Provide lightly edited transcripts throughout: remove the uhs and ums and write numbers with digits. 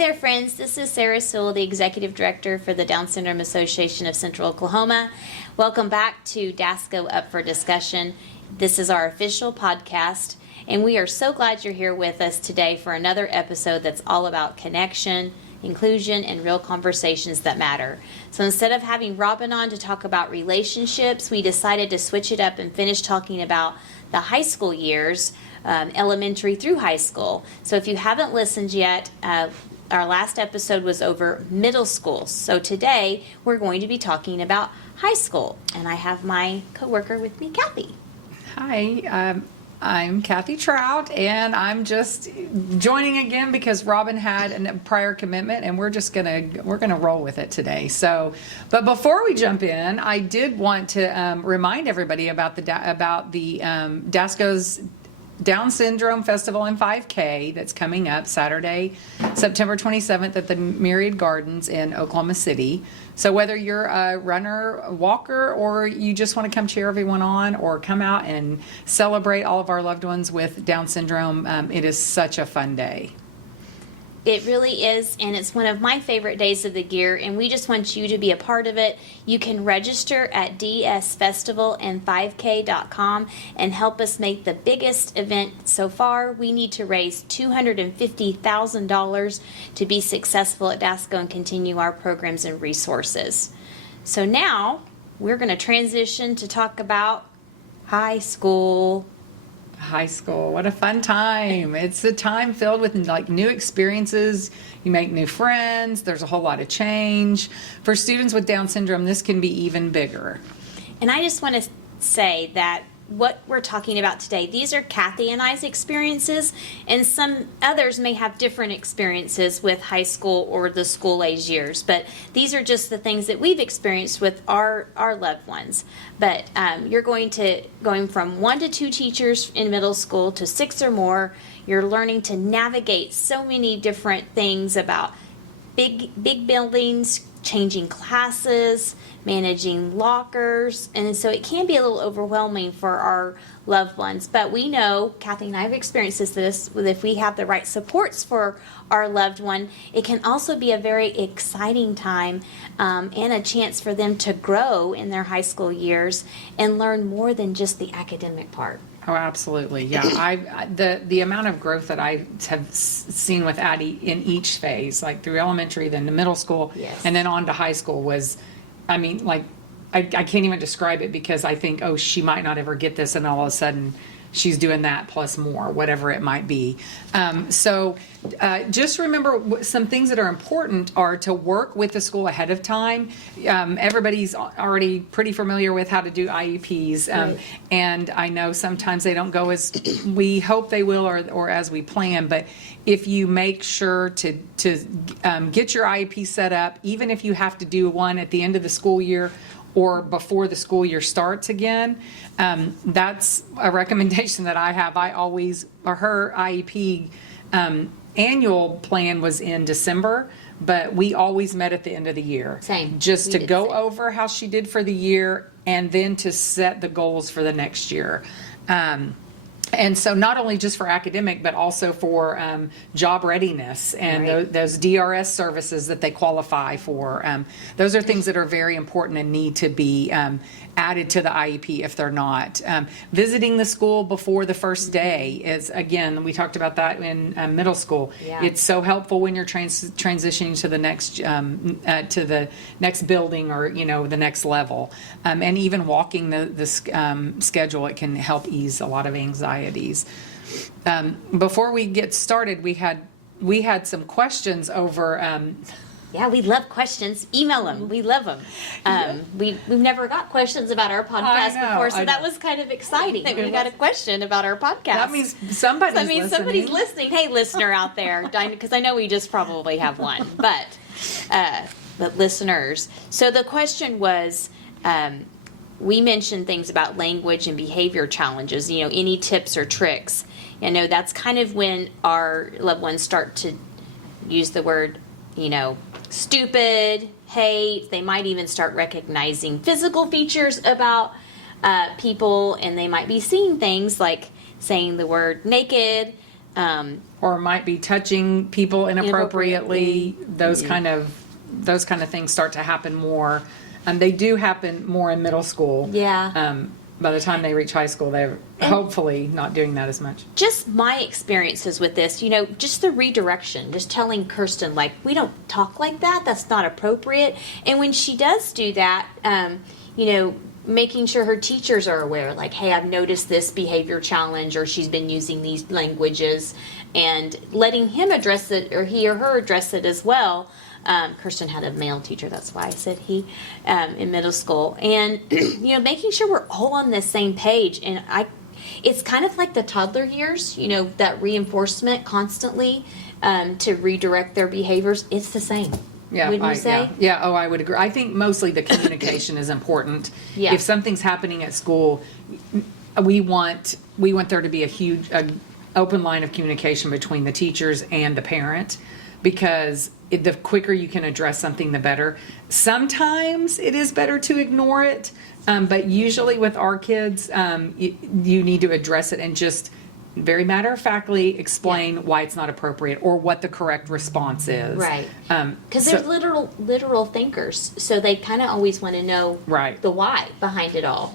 there, friends. This is Sarah Sewell, the Executive Director for the Down Syndrome Association of Central Oklahoma. Welcome back to DASCO Up for Discussion. This is our official podcast, and we are so glad you're here with us today for another episode that's all about connection, inclusion, and real conversations that matter. So instead of having Robin on to talk about relationships, we decided to switch it up and finish talking about the high school years, elementary through high school. So if you haven't listened yet, our last episode was over middle school. So today we're going to be talking about high school. And I have my coworker with me, Kathy. Hi, I'm Kathy Trout, and I'm just joining again because Robin had a prior commitment, and we're gonna roll with it today. So, but before we jump in, I did want to remind everybody about the DASCO's Down Syndrome Festival and 5K that's coming up Saturday, September 27th at the Myriad Gardens in Oklahoma City. So whether you're a runner, a walker, or you just want to come cheer everyone on or come out and celebrate all of our loved ones with Down syndrome, it is such a fun day. It really is, and it's one of my favorite days of the year, and we just want you to be a part of it. You can register at dsfestivaland5k.com and help us make the biggest event so far. We need to raise $250,000 to be successful at DASCO and continue our programs and resources. So now we're going to transition to talk about high school. High school, what a fun time. It's a time filled with like new experiences. You make new friends. There's a whole lot of change. For students with Down syndrome, this can be even bigger. And I just want to say that what we're talking about today, these are Kathy and I's experiences, and some others may have different experiences with high school or the school age years, but these are just the things that we've experienced with our loved ones. But you're going from 1 to 2 teachers in middle school to 6 or more. You're learning to navigate so many different things about big buildings, changing classes, managing lockers, and so it can be a little overwhelming for our loved ones. But we know, Kathy and I have experienced this, if we have the right supports for our loved one, it can also be a very exciting time and a chance for them to grow in their high school years and learn more than just the academic part. Oh, absolutely. Yeah. The amount of growth that I have seen with Addie in each phase, like through elementary, then to middle school, yes, and then on to high school was, I mean, like, I can't even describe it because I think, oh, she might not ever get this, and all of a sudden she's doing that plus more, whatever it might be. So just remember some things that are important are to work with the school ahead of time. Everybody's already pretty familiar with how to do IEPs. Right. And I know sometimes they don't go as we hope they will or as we plan, but if you make sure to get your IEP set up, even if you have to do one at the end of the school year or before the school year starts again, that's a recommendation that I have. Her IEP annual plan was in December, but we always met at the end of the year. Same. Just to go over how she did for the year and then to set the goals for the next year. And so not only just for academic, but also for job readiness and right, those DRS services that they qualify for. Those are things that are very important and need to be added to the IEP if they're not. Visiting the school before the first day is, again, we talked about that in middle school. Yeah. It's so helpful when you're transitioning to the next building or the next level, and even walking the schedule. It can help ease a lot of anxieties. Before we get started, we had some questions over. Yeah, we love questions. Email them. We love them. We've never got questions about our podcast before, so that was kind of exciting that we got a question about our podcast. That means somebody's listening. Hey, listener out there, because I know we just probably have one, but listeners. So the question was, we mentioned things about language and behavior challenges. Any tips or tricks? That's kind of when our loved ones start to use the word, stupid, hate. They might even start recognizing physical features about people, and they might be seeing things like saying the word naked, Or might be touching people inappropriately. Those kind of things start to happen more. They do happen more in middle school. Yeah. By the time they reach high school, they're hopefully not doing that as much. Just my experiences with this, just the redirection, just telling Kirsten, like, we don't talk like that. That's not appropriate. And when she does do that, making sure her teachers are aware, like, hey, I've noticed this behavior challenge, or she's been using these languages, and letting him address it, or he or her address it as well. Kirsten had a male teacher, that's why I said he, in middle school. And, making sure we're all on the same page. And it's kind of like the toddler years, that reinforcement constantly to redirect their behaviors. It's the same. Yeah, Wouldn't you say? Yeah. Oh, I would agree. I think mostly the communication is important. Yeah. If something's happening at school, we want there to be a huge open line of communication between the teachers and the parent, because the quicker you can address something, the better. Sometimes it is better to ignore it, but usually with our kids, you need to address it and just very matter-of-factly explain why it's not appropriate or what the correct response is. Right. Because they're literal thinkers, so they kind of always want to know the why behind it all,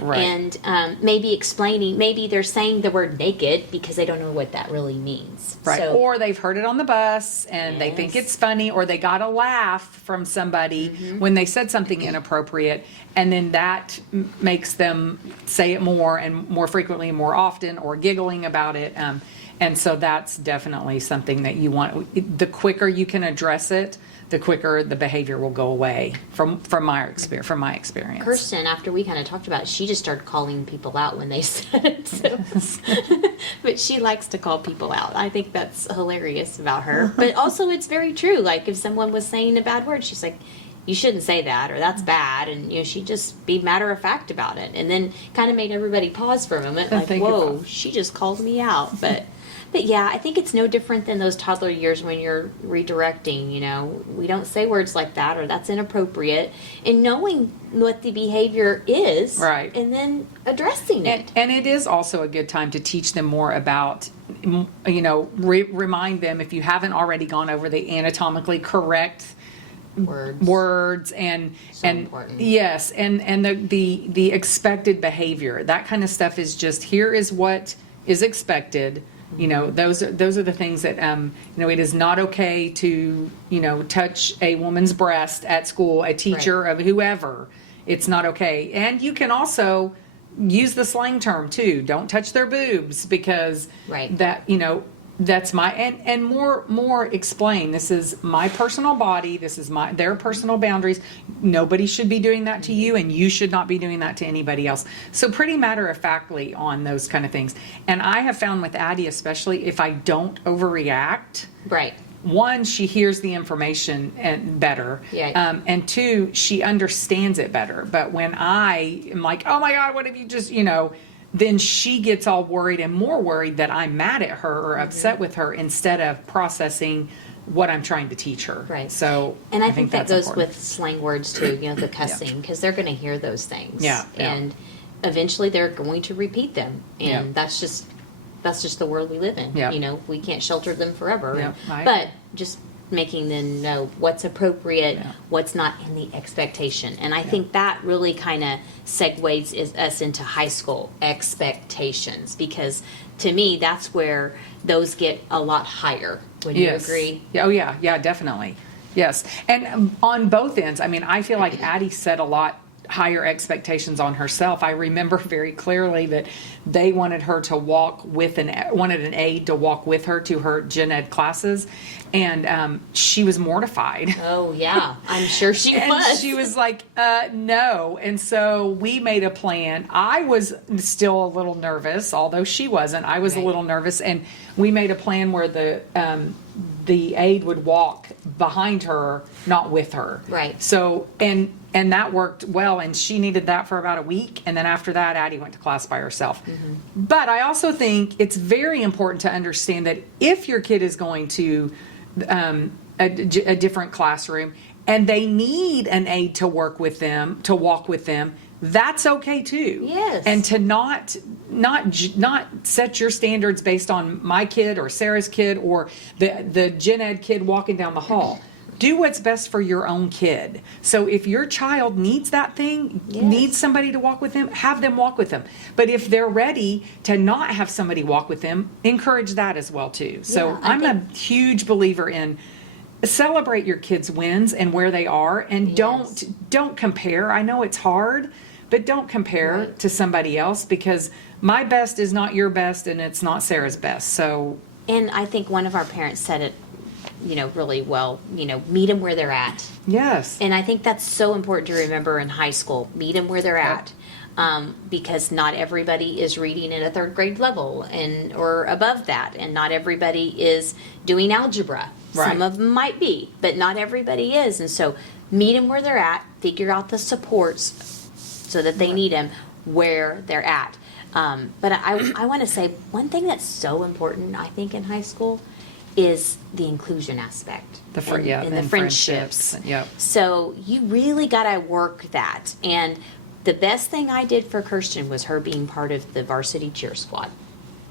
Right. And maybe explaining, maybe they're saying the word naked because they don't know what that really means. Right. So, or they've heard it on the bus and they think it's funny, or they got a laugh from somebody when they said something inappropriate, and then that makes them say it more and more frequently and more often, or giggling about it. And so that's definitely something that you want. The quicker you can address it, the quicker the behavior will go away from my experience. Kirsten, after we kind of talked about it, she just started calling people out when they said it. So. But she likes to call people out. I think that's hilarious about her. But also, it's very true. Like, if someone was saying a bad word, she's like, you shouldn't say that, or that's bad. And, she'd just be matter of fact about it. And then kind of made everybody pause for a moment, like, whoa, she just called me out. But yeah, I think it's no different than those toddler years when you're redirecting, we don't say words like that, or that's inappropriate, and knowing what the behavior is, right, and then addressing it. And it is also a good time to teach them more about, remind them, if you haven't already gone over the anatomically correct words and important. Yes, and the expected behavior. That kind of stuff is just, here is what is expected. Those are the things that it is not okay to touch a woman's breast at school, a teacher of whoever. It's not okay. And you can also use the slang term too. Don't touch their boobs, because that that's my and more explain, this is my personal body, this is their personal boundaries. Nobody should be doing that to you, and you should not be doing that to anybody else. So pretty matter-of-factly on those kind of things. And I have found with Addie, especially, if I don't overreact, one, she hears the information better, and two, she understands it better. But when I am like, oh my God, what have you just, then she gets all worried and more worried that I'm mad at her or upset with her, instead of processing what I'm trying to teach her. Right. So, and I think that goes important. with slang words too, the cussing, because they're going to hear those things. Yeah. And eventually they're going to repeat them. And that's just the world we live in. Yeah. We can't shelter them forever. Yeah. But just making them know what's appropriate, what's not in the expectation. And I think that really kind of segues us into high school expectations, because to me, that's where those get a lot higher. Would you agree? Oh, yeah, definitely. Yes. And on both ends, I feel like Addie set a lot higher expectations on herself. I remember very clearly that they wanted her to walk with wanted an aide to walk with her to her gen ed classes, and she was mortified. Oh yeah, I'm sure she and was. She was like, no. And so we made a plan. I was still a little nervous, although she wasn't. I was a little nervous, and we made a plan where the aide would walk behind her, not with her. Right. So, and that worked well, and she needed that for about a week, and then after that, Addie went to class by herself. Mm-hmm. But I also think it's very important to understand that if your kid is going to a different classroom and they need an aide to work with them, to walk with them, that's okay too. Yes. And to not not set your standards based on my kid or Sarah's kid or the gen ed kid walking down the hall. Do what's best for your own kid. So if your child needs that thing, needs somebody to walk with them, have them walk with them. But if they're ready to not have somebody walk with them, encourage that as well too. So I'm a huge believer in celebrate your kids' wins and where they are, and don't compare. I know it's hard, but don't compare to somebody else, because my best is not your best and it's not Sarah's best. So, and I think one of our parents said it, really well, meet them where they're at. Yes. And I think that's so important to remember in high school. Meet them where they're at. Because not everybody is reading at a third grade level or above that. And not everybody is doing algebra. Right. Some of them might be, but not everybody is. And so meet them where they're at. Figure out the supports so that they need them where they're at. But I want to say one thing that's so important, I think, in high school is the inclusion aspect. And the friendships. Yep. So you really got to work that. And the best thing I did for Kirsten was her being part of the varsity cheer squad.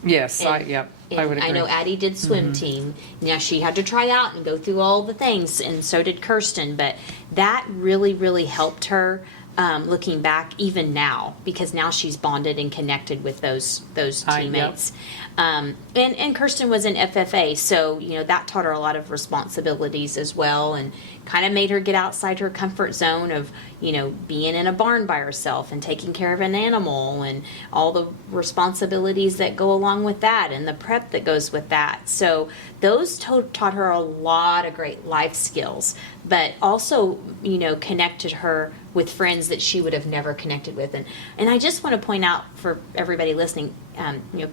Yes, I would agree. I know Addie did swim team. Now she had to try out and go through all the things, and so did Kirsten. But that really, really helped her. Looking back, even now, because now she's bonded and connected with those teammates. And Kirsten was in FFA, so that taught her a lot of responsibilities as well, and kind of made her get outside her comfort zone of being in a barn by herself and taking care of an animal and all the responsibilities that go along with that and the prep that goes with that. So those taught her a lot of great life skills, but also connected her with friends that she would have never connected with. And I just want to point out for everybody listening,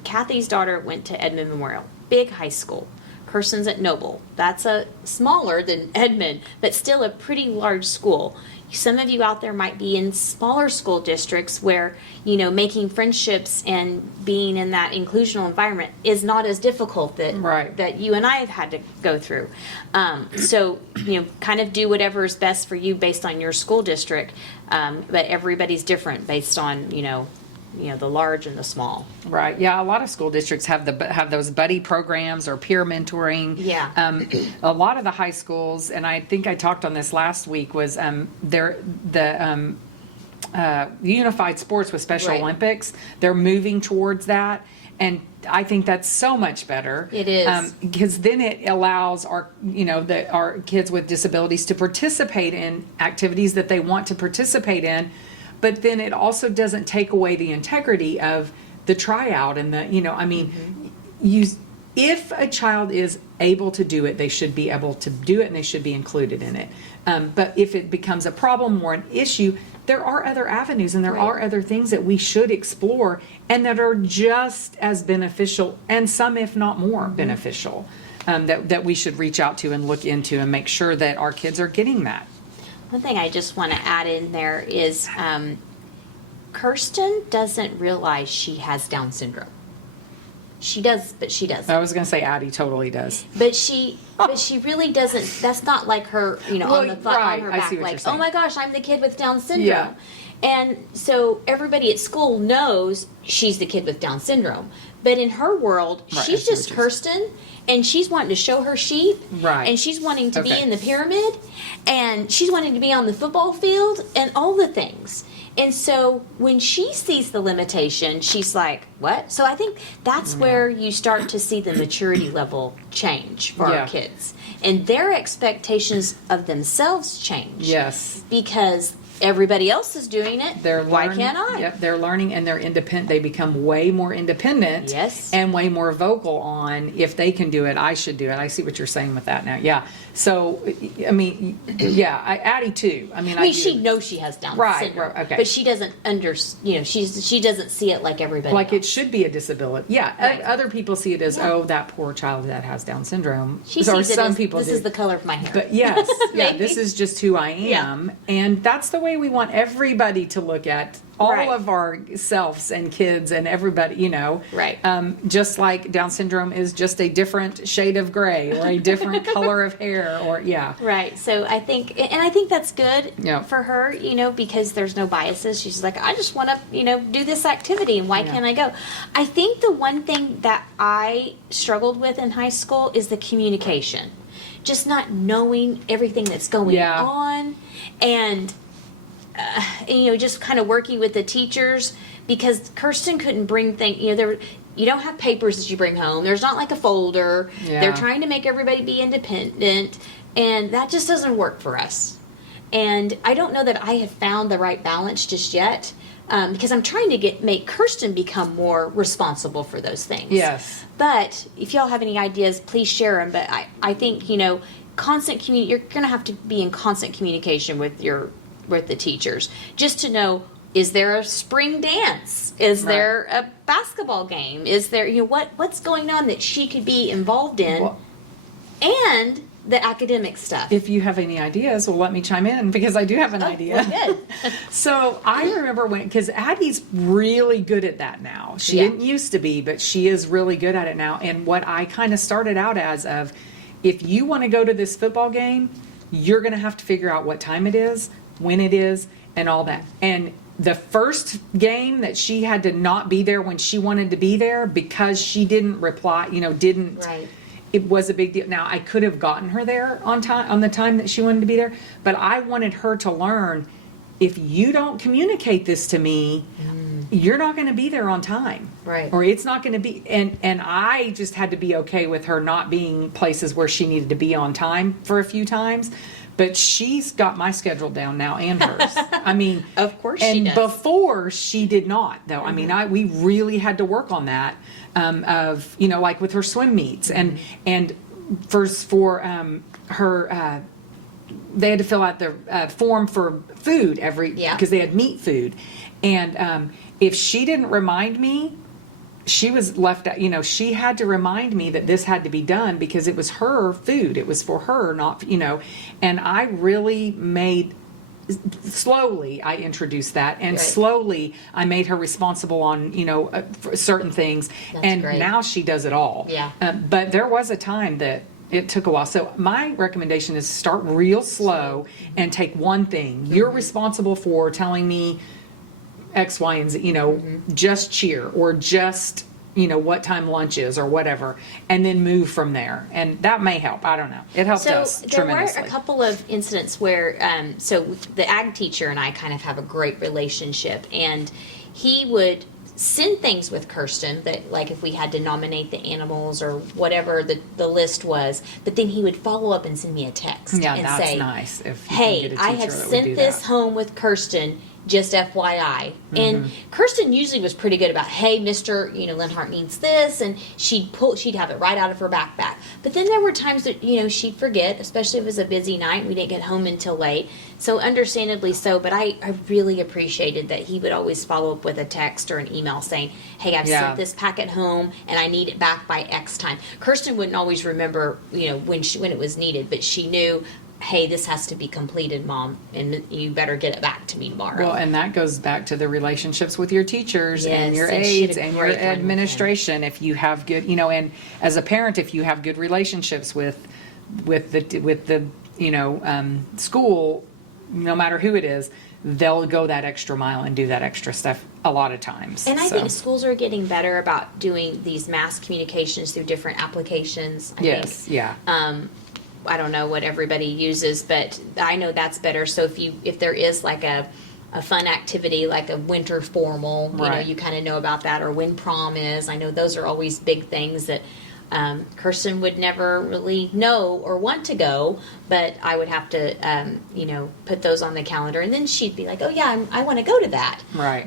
Kathy's daughter went to Edmond Memorial, big high school. Kirsten's at Noble. That's a smaller than Edmond, but still a pretty large school. Some of you out there might be in smaller school districts where, making friendships and being in that inclusional environment is not as difficult that you and I have had to go through. So, kind of do whatever is best for you based on your school district. But everybody's different based on, the large and the small. Right. Yeah. A lot of school districts have those buddy programs or peer mentoring. Yeah. A lot of the high schools, and I think I talked on this last week, was the unified sports with Special Olympics. They're moving towards that. And I think that's so much better. It is. Because then it allows our kids with disabilities to participate in activities that they want to participate in. But then it also doesn't take away the integrity of the tryout and if a child is able to do it, they should be able to do it and they should be included in it. But if it becomes a problem or an issue, there are other avenues and there are other things that we should explore and that are just as beneficial and some, if not more, beneficial, that we should reach out to and look into and make sure that our kids are getting that. One thing I just want to add in there is Kirsten doesn't realize she has Down syndrome. She does, but she doesn't. I was going to say Addie totally does. But she really doesn't. That's not like her, on her back, like, oh my gosh, I'm the kid with Down syndrome. Yeah. And so everybody at school knows she's the kid with Down syndrome. But in her world, she's just Kirsten, and she's wanting to show her sheep, and she's wanting to be in the pyramid, and she's wanting to be on the football field, and all the things. And so when she sees the limitation, she's like, what? So I think that's where you start to see the maturity level change for our kids. And their expectations of themselves change. Yes. Because everybody else is doing it. Why can't I? Yep, they're learning and they're independent. They become way more independent. Yes. And way more vocal on, if they can do it, I should do it. I see what you're saying with that now. Yeah. So, Addie too. She knows she has Down syndrome. Right, okay. But she doesn't she doesn't see it like everybody like else. It should be a disability. Yeah. Other people see it as, that poor child that has Down syndrome. She sees it as, this is the color of my hair. But yes, this is just who I am. And that's the way we want everybody to look at all Right. of our selves and kids and everybody, Right. just like Down syndrome is just a different shade of gray or a different color of hair or Right. So I think that's good Yeah. for her, because there's no biases. She's like, I just want to, do this activity, and why Yeah. can't I go? I think the one thing that I struggled with in high school is the communication. Just not knowing everything that's going Yeah. on, and just kind of working with the teachers, because Kirsten couldn't bring things, you don't have papers that you bring home. There's not like a folder. Yeah. They're trying to make everybody be independent, and that just doesn't work for us. And I don't know that I have found the right balance just yet, because I'm trying to make Kirsten become more responsible for those things. Yes. But if y'all have any ideas, please share them. But I think, constant you're going to have to be in constant communication with the teachers, just to know, is there a spring dance? Is there a basketball game? Is there, what's going on that she could be involved in? Well, and the academic stuff. if you have any ideas, well, let me chime in because I do have an idea. Well, good. So I remember because Addie's really good at that now. She Yeah. didn't used to be, but she is really good at it now. And what I kind of started out as of, if you want to go to this football game, you're going to have to figure out what time it is, when it is, and all that. And the first game that she had to not be there when she wanted to be there because she didn't reply, didn't. Right. It was a big deal. Now, I could have gotten her there on time, on the time that she wanted to be there, but I wanted her to learn, if you don't communicate this to me, you're not going to be there on time. Right. Or it's not going to be, and I just had to be okay with her not being places where she needed to be on time for a few times. But she's got my schedule down now and hers. I mean, Of course she and does. before she did not, though. I mean, we really had to work on that. Of like with her swim meets and for her. They had to fill out the form for food because they had meat food, and if she didn't remind me, she was left out. She had to remind me that this had to be done because it was her food. It was for her, not and I really made. Slowly I introduced that, and Right. slowly I made her responsible on for certain things. That's and great. now she does it all. Yeah. But there was a time that it took a while. So my recommendation is start real slow and take one thing. You're responsible for telling me X, Y, and Z, just cheer or just, what time lunch is or whatever, and then move from there. And that may help. I don't know. It helped us So there were tremendously. a couple of incidents where, so the ag teacher and I kind of have a great relationship, and he would send things with Kirsten that, like, if we had to nominate the animals or whatever the list was, but then he would follow up and send me a text Yeah, and that's say, nice. If you can hey, get a I teacher have that would sent do this that. home with Kirsten, just FYI. And Kirsten usually was pretty good about, hey, Mr. Linhart needs this, and she'd have it right out of her backpack. But then there were times that she'd forget, especially if it was a busy night and we didn't get home until late. So understandably so, but I really appreciated that he would always follow up with a text or an email saying, hey, I've Yeah. sent this packet home and I need it back by X time. Kirsten wouldn't always remember when it was needed, but she knew, hey, this has to be completed, Mom, and you better get it back to me tomorrow. Well, and that goes back to the relationships with your teachers and Yes, your and she had aides a and your great one with him. administration. If you have good, and as a parent, if you have good relationships with the school, no matter who it is, they'll go that extra mile and do that extra stuff a lot of times. And I So, think schools are getting better about doing these mass communications through different applications. I yes, think. yeah. I don't know what everybody uses, but I know that's better. So if there is like a fun activity like a winter formal, Right. you kind of know about that, or when prom is. I know those are always big things that Kirsten would never really know or want to go, but I would have to, put those on the calendar, and then she'd be like, "Oh yeah, I want to go to that." Right.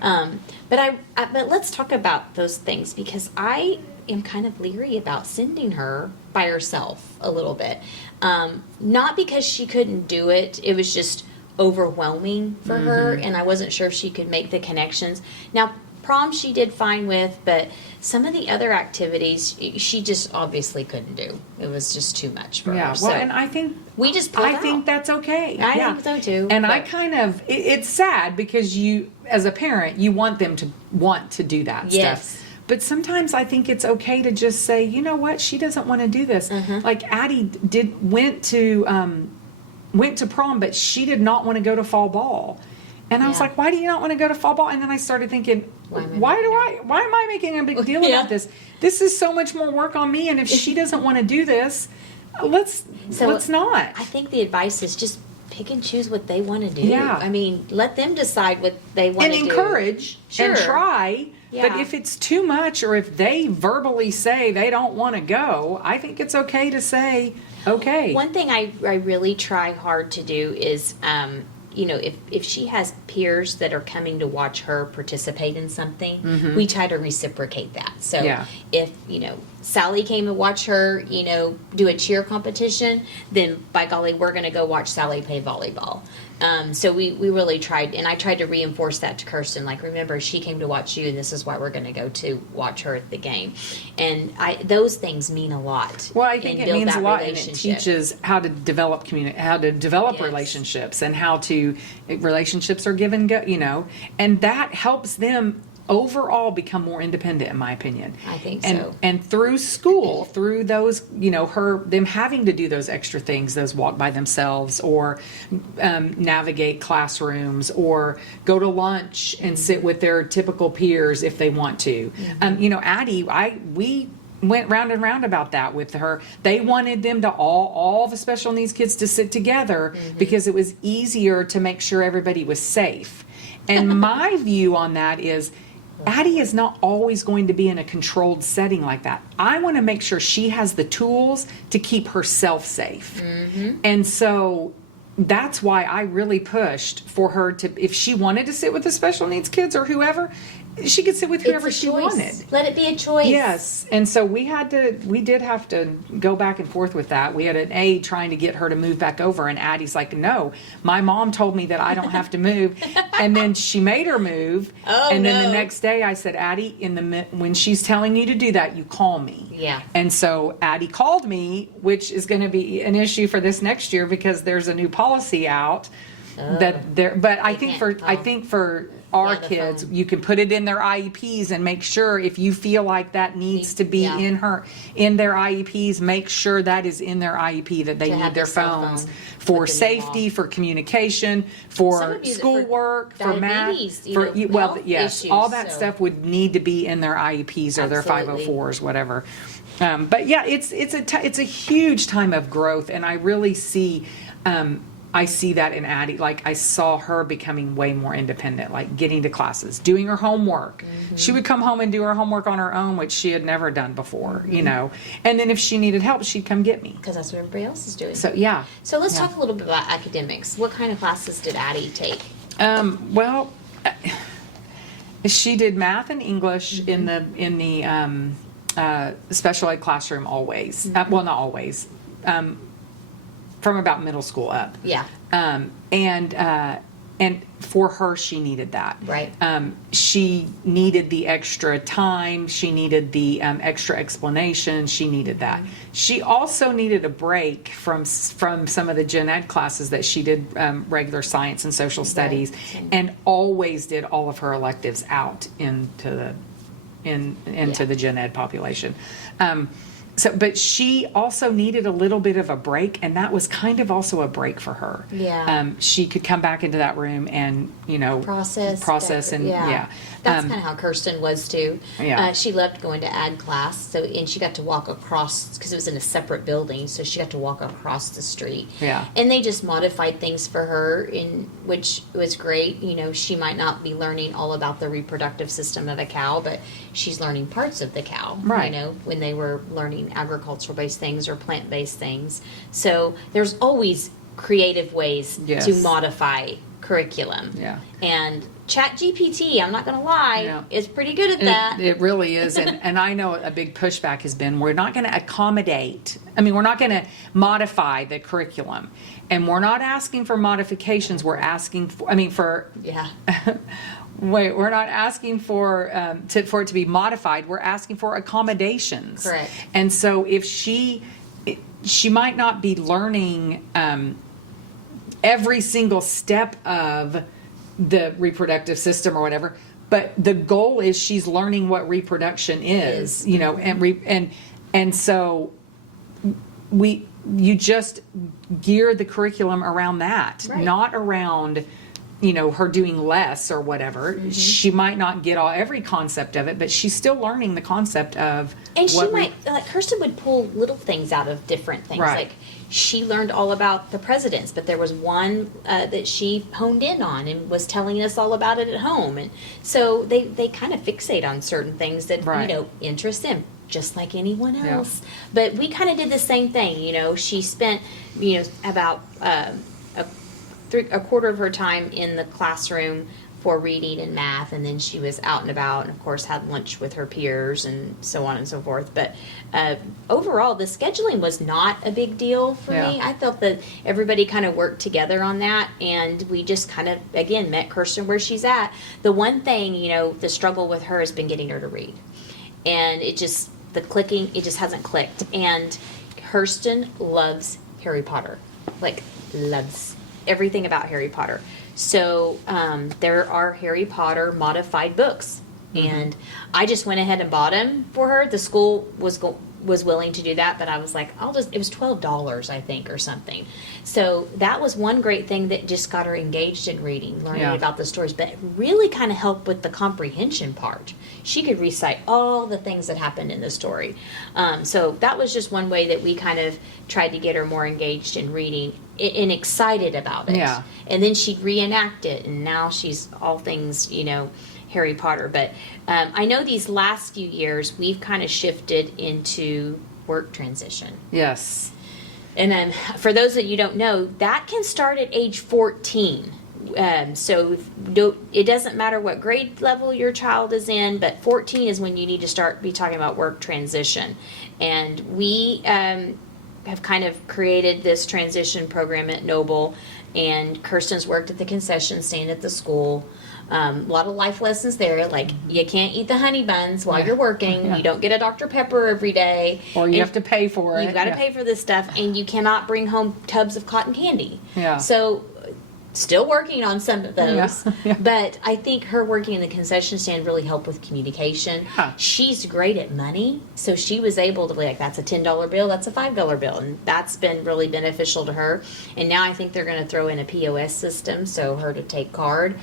But let's talk about those things, because I am kind of leery about sending her by herself a little bit. Not because she couldn't do it; it was just overwhelming for her, and I wasn't sure if she could make the connections. Now, prom she did fine with, but some of the other activities she just obviously couldn't do. It was just too much for her. Well, So and I think we just pulled out. think that's okay. I think so too. And but I kind of, it's sad because you, as a parent, you want them to want to do that Yes. stuff. But sometimes I think it's okay to just say, you know what, she doesn't want to do this. Like Addie went to prom, but she did not want to go to fall ball. And I was Yeah. like, why do you not want to go to fall ball? And then I started thinking, why am I making a big deal Yeah. about this? This is so much more work on me. And if she doesn't want to do this, let's not. I think the advice is just pick and choose what they want to do. Yeah. I mean, let them decide what they want And to do. encourage and Sure. try. But Yeah. if it's too much, or if they verbally say they don't want to go, I think it's okay to say, okay. One thing I really try hard to do is, if she has peers that are coming to watch her participate in something, we try to reciprocate that. So Yeah. if, Sally came to watch her, do a cheer competition, then by golly, we're going to go watch Sally play volleyball. So we really tried, and I tried to reinforce that to Kirsten. Like, remember, she came to watch you, and this is why we're going to go to watch her at the game. And those things mean a lot. Well, I think and it build means a that lot, and it relationship. teaches how to develop Yes. relationships, and how to relationships are given, and that helps them overall become more independent, in my opinion. I think and, so. And through school, through those, them having to do those extra things, those walk by themselves, or navigate classrooms, or go to lunch and sit with their typical peers if they want to. Addie, we went round and round about that with her. They wanted them to all the special needs kids to sit together because it was easier to make sure everybody was safe. And my view on that is, Addie is not always going to be in a controlled setting like that. I want to make sure she has the tools to keep herself safe. And so that's why I really pushed for her to, if she wanted to sit with the special needs kids or whoever, she could sit with whoever It's a she choice. wanted. Let it be a choice. Yes, and so we did have to go back and forth with that. We had an aide trying to get her to move back over, and Addie's like, no, my mom told me that I don't have to move. And then she made her move. Oh, and then the no. next day I said, Addie, when she's telling you to do that, you call me. Yeah. And so Addie called me, which is going to be an issue for this next year because there's a new policy out that there. But I think for our the kids, phone. you can put it in their IEPs and make sure if you feel like that needs to be Yeah. in their IEPs, make sure that is in their IEP, that they To need have their the cell phones phone for with the new safety, law. for communication, Some for would use it for schoolwork, for math, diabetes, health yes, issues, all that so- stuff would need to be in their IEPs or their Absolutely. 504s, whatever. But yeah, it's a huge time of growth, and I really see. I see that in Addie. Like, I saw her becoming way more independent, like getting to classes, doing her homework. She would come home and do her homework on her own, which she had never done before, And then if she needed help, she'd come get me. Because that's what everybody else is doing. So, yeah. So let's Yeah. talk a little bit about academics. What kind of classes did Addie take? Well, she did math and English in the special ed classroom always. Well, not always. From about middle school up. Yeah. And for her, she needed that. Right. She needed the extra time. She needed the extra explanation. She needed that. She also needed a break from some of the gen ed classes that she did, regular science and social studies, and always did all of her electives out into the gen ed population. But she also needed a little bit of a break, and that was kind of also a break for her. Yeah. She could come back into that room and, process and, yeah. That's kind of how Kirsten was too. Yeah. She loved going to ag class, and she got to walk across, because it was in a separate building, so she got to walk across the street. Yeah. And they just modified things for her, which was great. She might not be learning all about the reproductive system of a cow, but she's learning parts of the cow. Right. When they were learning agricultural-based things or plant-based things. So there's always creative ways Yes. to modify curriculum. Yeah. And ChatGPT, I'm not going to lie, Yeah. is pretty good at that. It really is. And I know a big pushback has been, we're not going to accommodate I mean, we're not going to modify the curriculum, and we're not asking for modifications. We're asking for, Yeah. wait, we're not asking for for it to be modified. We're asking for accommodations. Correct. And so if she might not be learning every single step of the reproductive system or whatever, but the goal is she's learning what reproduction is, you know, and so you just gear the curriculum around that, Right. not around, you know, her doing less or whatever. She might not get every concept of it, but she's still learning the concept of And she what might, like Kirsten would pull little things out of different things. Right. Like she learned all about the presidents, but there was one that she honed in on and was telling us all about it at home. And so they kind of fixate on certain things that, Right. you know, interest them, just like anyone Yeah. else. But we kind of did the same thing. You know, she spent, you know, about a quarter of her time in the classroom for reading and math, and then she was out and about, and of course had lunch with her peers and so on and so forth. But overall, the scheduling was not a big deal for me. Yeah. I felt that everybody kind of worked together on that, and we just kind of, again, met Kirsten where she's at. The one thing, you know, the struggle with her has been getting her to read, and it just hasn't clicked. And Kirsten loves Harry Potter, like loves everything about Harry Potter. So there are Harry Potter modified books, and I just went ahead and bought them for her. The school was willing to do that, but I was like, it was $12, I think, or something. So that was one great thing that just got her engaged in reading, learning Yeah. about the stories, but it really kind of helped with the comprehension part. She could recite all the things that happened in the story. So that was just one way that we kind of tried to get her more engaged in reading and excited about it. Yeah. And then she'd reenact it, and now she's all things, you know, Harry Potter. But I know these last few years we've kind of shifted into work transition. Yes. And for those that you don't know, that can start at age 14. So it doesn't matter what grade level your child is in, but 14 is when you need to be talking about work transition. And we have kind of created this transition program at Noble, and Kirsten's worked at the concession stand at the school. A lot of life lessons there, like you can't eat the honey buns while you're working. Yeah. You don't get a Dr. Pepper every day. Or you have to pay for it. You've got to Yeah. pay for this stuff, and you cannot bring home tubs of cotton candy. Yeah. So, still working on some of those, Yeah. but I think her working in the concession stand really helped with communication. Huh. She's great at money, so she was able to be like, that's a $10 bill, that's a $5 bill, and that's been really beneficial to her. And now I think they're going to throw in a POS system, so her to take card.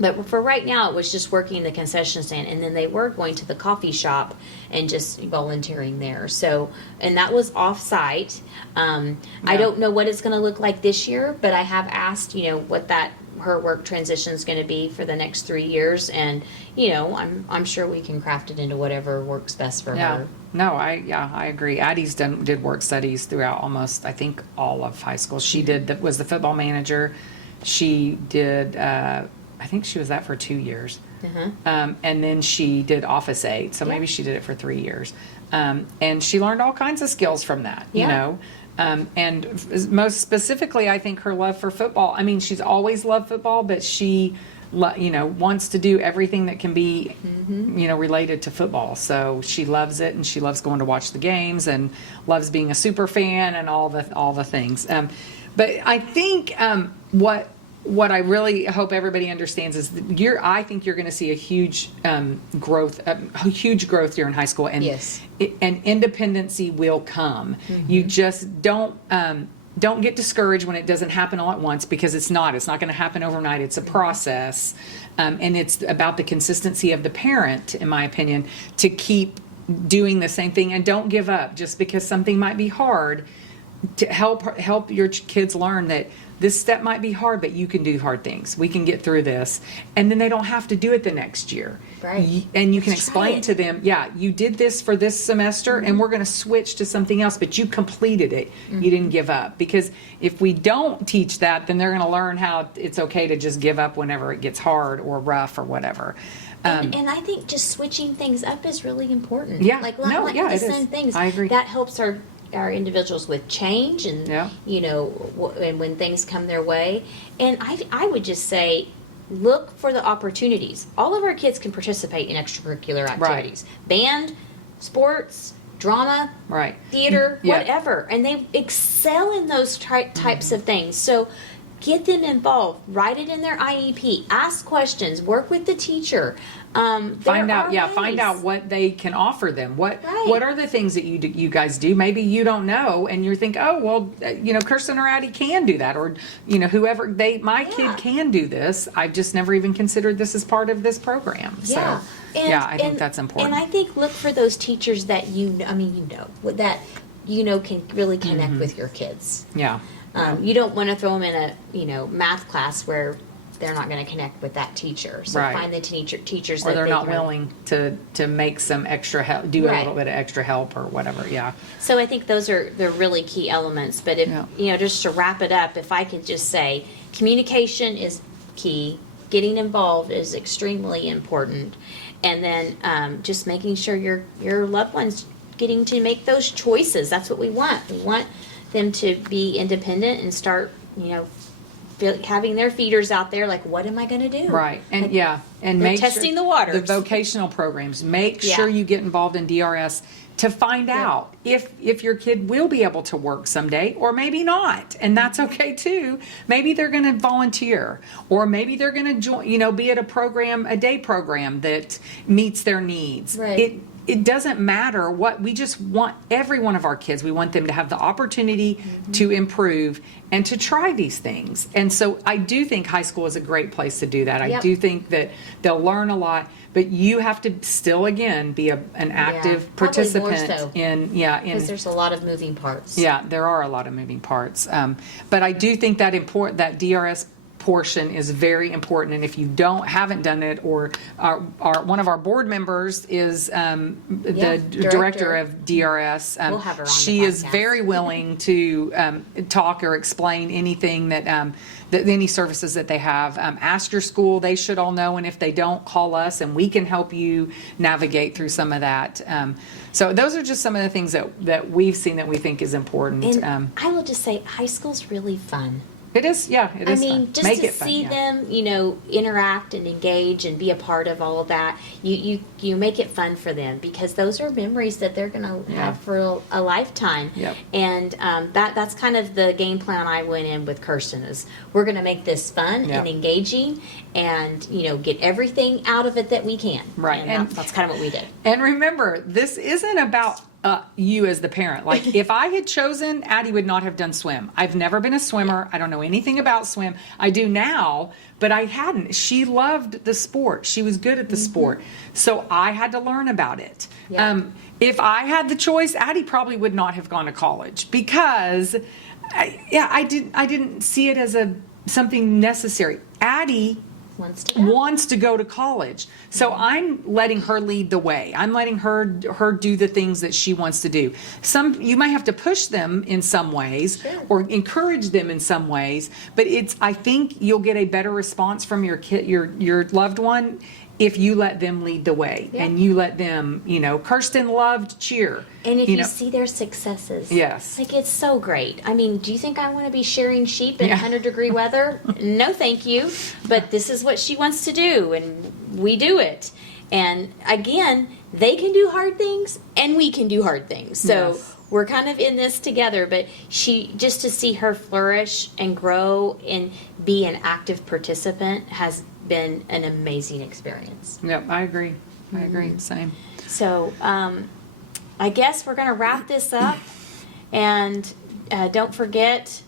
But for right now, it was just working in the concession stand, and then they were going to the coffee shop and just volunteering there. So, and that was off-site. I don't know what it's going to look like this year, but I have asked, you know, what her work transition is going to be for the next 3 years, and you know, I'm sure we can craft it into whatever works best for Yeah. her. No, I agree. Addie's did work studies throughout almost, I think, all of high school. She was the football manager. She did, I think she was that for 2 years. And then she did Office Aid, so maybe she did it for 3 years. And she learned all kinds of skills from that, you Yeah. know. And most specifically, I think her love for football. I mean, she's always loved football, but she, you know, wants to do everything that can be, you know, related to football. So she loves it, and she loves going to watch the games, and loves being a super fan and all the things. But I think what I really hope everybody understands is that I think you're going to see a huge growth during high school, and Yes. and independency will come. You just don't get discouraged when it doesn't happen all at once, because it's not going to happen overnight. It's a process, and it's about the consistency of the parent, in my opinion, to keep doing the same thing, and don't give up just because something might be hard. to help your kids learn that this step might be hard, but you can do hard things. We can get through this. And then they don't have to do it the next year. Right. And you can Let's try explain it. to them, yeah, you did this for this semester and we're going to switch to something else, but you completed it. You didn't give up. Because if we don't teach that, then they're going to learn how it's okay to just give up whenever it gets hard or rough or whatever. And I think just switching things up is really important. Yeah. Like, No, like yeah, the it is. same things. I agree. That helps our individuals with change and, Yeah. and when things come their way. And I would just say, look for the opportunities. All of our kids can participate in extracurricular activities. Band, sports, drama, Right. theater, Yeah. whatever. And they excel in those types of things. So get them involved. Write it in their IEP. Ask questions. Work with the teacher. Find out what they can offer them. What are the things that you guys do? Maybe you don't know, and you think, oh well, Kirsten or Addie can do that, or whoever my kid can do this. I've just never even considered this as part of this program. Yeah. So, And, I think that's important. And I think look for those teachers that that can really connect with your kids. Yeah. You don't want to throw them in a math class where they're not going to connect with that teacher. So Right. find the teachers Or that they're they not can- willing to make some extra help, do a Right. little bit of extra help or whatever. Yeah. So I think they're really key elements. But if Yeah. just to wrap it up, if I could just say, communication is key. Getting involved is extremely important, and then just making sure your loved ones getting to make those choices. That's what we want. We want them to be independent and start, having their feeders out there. Like, what am I going to do? Right. And Like, and they're make testing sure the waters. The vocational programs. Make Yeah. sure you get involved in DRS to find out if your kid will be able to work someday or maybe not. And that's okay too. Maybe they're going to volunteer, or maybe they're going to join, be at a day program that meets their needs. Right. It doesn't matter what, we just want every one of our kids, we want them to have the opportunity to improve and to try these things. And so I do think high school is a great place to do that. I Yep. do think that they'll learn a lot, but you have to still, again, be an active probably more participant so. in Because there's a lot of moving parts. yeah, there are a lot of moving parts. But I do think that that DRS portion is very important, and if you haven't done it, or one of our board members is the director of DRS, We'll have her on the she is podcast. very willing to talk or explain anything that any services that they have. Ask your school; they should all know, and if they don't, call us, and we can help you navigate through some of that. So those are just some of the things that we've seen that we think is important. And I will just say, high school's really fun. It is, yeah, it is fun. Just Make to it fun, see yeah. them, interact and engage and be a part of all of that, you make it fun for them, because those are memories that they're going to have for a lifetime. Yep. And that's kind of the game plan I went in with Kirsten, is we're going to make this fun Yep. and engaging, and get everything out of it that we can. Right. And that's kind of what we did. And remember, this isn't about you as the parent. Like, if I had chosen, Addie would not have done swim. I've never been a swimmer. I don't know anything about swim. I do now, but I hadn't. She loved the sport. She was good at the sport. So I had to learn about it. Yeah. If I had the choice, Addie probably would not have gone to college, because I didn't see it as something necessary. Addie wants to go to college. So I'm letting her lead the way. I'm letting her do the things that she wants to do. You might have to push them in some ways, or encourage them in some ways, but I think you'll get a better response from your kid, your loved one, if you let them lead the way. And you let them, Kirsten loved cheer. And if you see their successes. Yes. Like, it's so great. I mean, do you think I want to be shearing sheep in 100-degree weather? No, thank you. But this is what she wants to do, and we do it. And again, they can do hard things, and we can do hard things. So we're kind of in this together, but just to see her flourish and grow and be an active participant has been an amazing experience. Yep, I agree. Same. So, I guess we're going to wrap this up, and don't forget,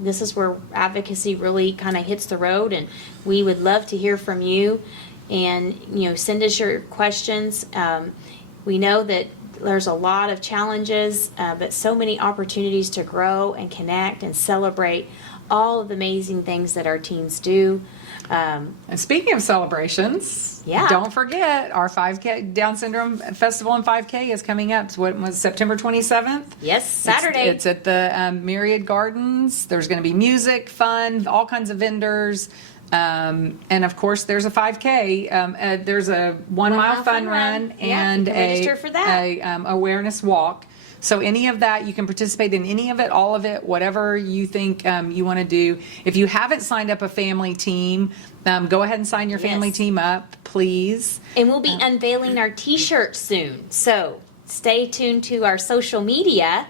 this is where advocacy really kind of hits the road, and we would love to hear from you, and send us your questions. We know that there's a lot of challenges, but so many opportunities to grow and connect and celebrate all of the amazing things that our teens do. And speaking of celebrations, Yeah. don't forget our 5K Down Syndrome Festival and 5K is coming up. So what was September 27th? Yes, Saturday. It's at the Myriad Gardens. There's going to be music, fun, all kinds of vendors. And of course, there's a 5K. There's a 1 mile fun run Yeah, and you can register for that. a awareness walk. So any of that, you can participate in any of it, all of it, whatever you think you want to do. If you haven't signed up a family team, go ahead and sign your family Yes. team up, please. And we'll be unveiling our t-shirts soon. So stay tuned to our social media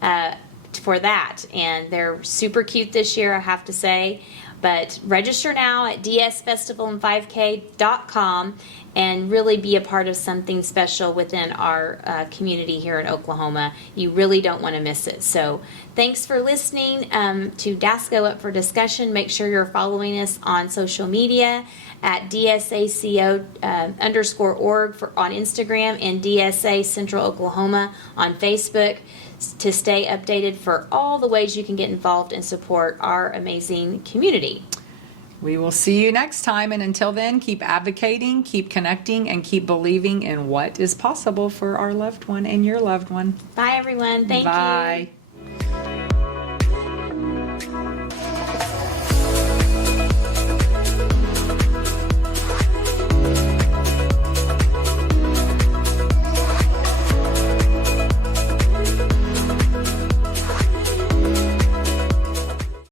for that. And they're super cute this year, I have to say. But register now at dsfestivaland5k.com and really be a part of something special within our community here in Oklahoma. You really don't want to miss it. So thanks for listening to DASCO Up for Discussion. Make sure you're following us on social media at DSACO_org on Instagram and DSA Central Oklahoma on Facebook to stay updated for all the ways you can get involved and support our amazing community. We will see you next time. And until then, keep advocating, keep connecting, and keep believing in what is possible for our loved one and your loved one. Bye, everyone. Thank you. Bye.